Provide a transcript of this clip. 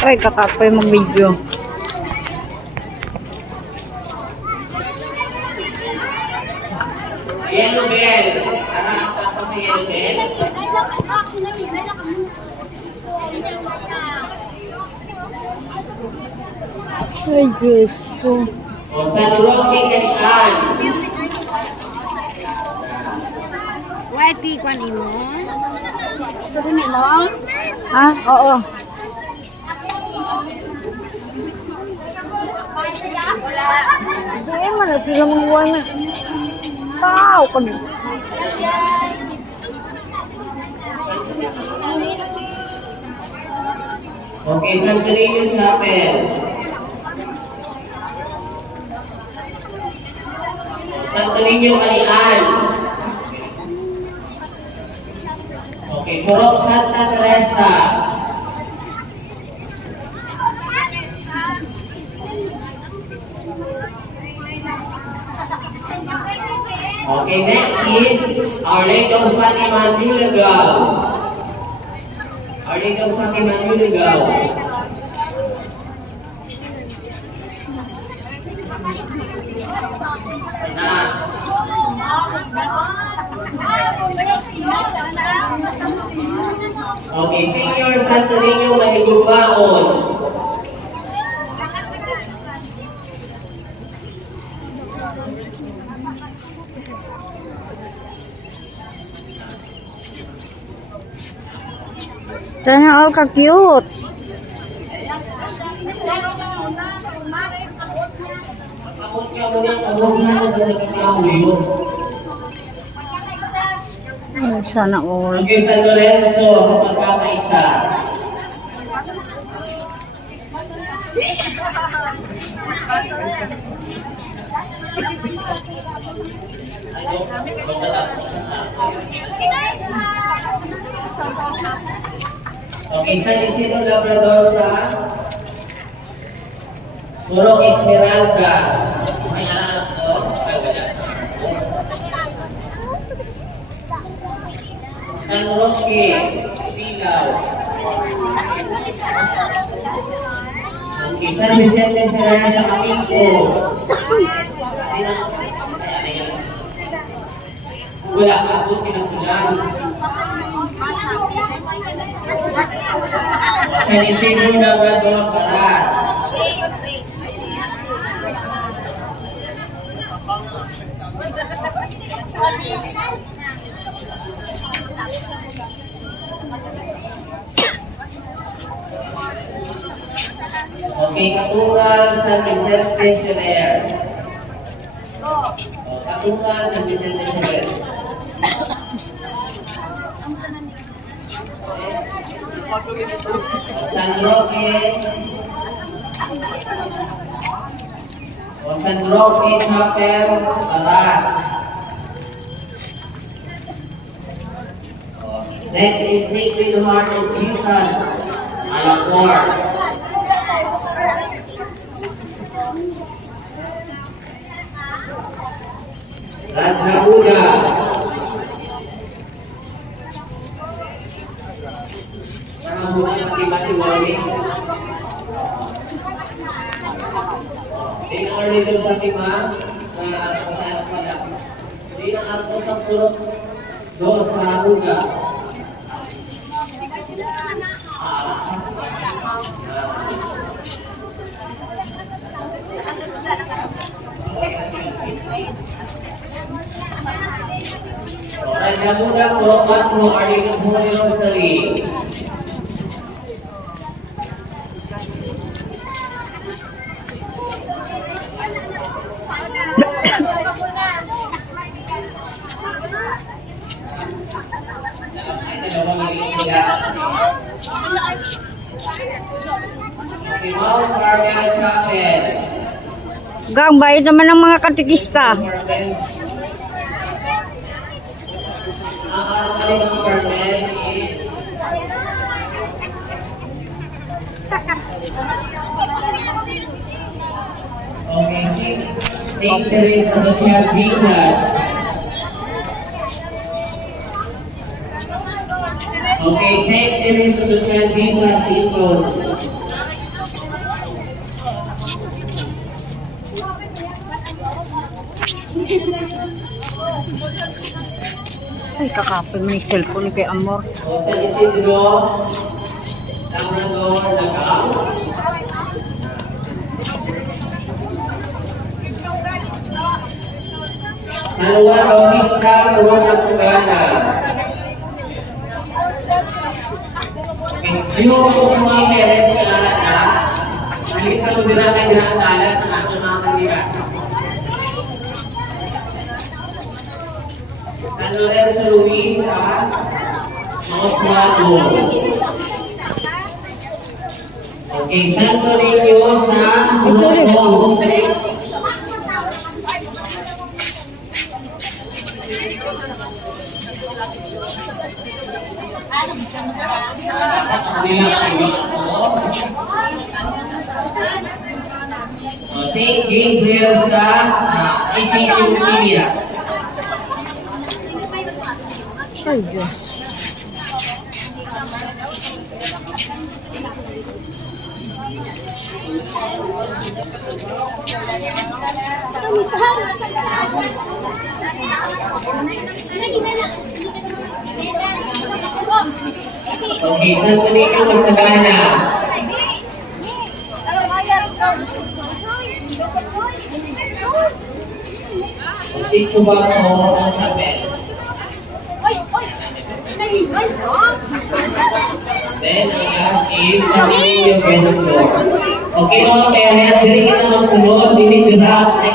Ay, kakapoy mag-video. Yellow bell. Ako sa yellow bell. Ay, Diyos ko. O sa Rocky Kanian. Wati kwan imo. Ah, oo. Hindi man, sila mga na. Tao ka na. Okay, Santorini Chapel. Santorini Kanian. Okay, Purok Santa Teresa. Okay, next is Our Lady of Fatima Nulagaw. Our Lady of Fatima Nulagaw. Okay, Senior Santo Niño Mahigubaon. Sana all ka-cute. Tapos ka muna, tawag na nagkakahuyo. Ay, sana all. Okay, San Lorenzo sa pagkakaisa. Okay, San Isidro Labrador sa Purok Esmeralda. May anak ko. Ay, wala. San Roque, Silaw. Okay, San Vicente Ferrer sa Campo. Wala ka ako pinapulan. San Isidro Labrador, Paras. Okay, Katungal, San Vicente Ferrer. Katungal, San Vicente Ferrer. San Roque. San Roque Chapel, Paras. Next is Sacred Heart of Jesus, Alacor. Raja Buddha. Raja Buddha masih wali. Ini kalau di Fatima, ini aku sepuluh dosa Buddha. Raja Buddha Puro 4 Ari Kebun Rosary. Mount Carmel Chapel. Gang, bayad naman ng mga katikista. Ang Carmel is okay, see? St. Teresa of the Child Jesus. Okay, St. Teresa of the Child Jesus, ito. Ay, kakapal mo yung cellphone ni kay Amor. O San Isidro, Labrador, Lagaw. Dalawa, Bautista, Purong Masagana. Yung mga parents sa anak na, hindi ka sumirakan na ang talas ng ating mga kandidato. San Lorenzo Luis sa Oswaldo. Okay, Santo Niño sa Jose. St. Gabriel sa Ichichulia. Ay, Diyos. Okay, Santo Niño Masagana. St. Subaco ang Sabet. Then, ang last is Santo Niño Benedictor. Okay mga parents, dili kita magsunod, dili kita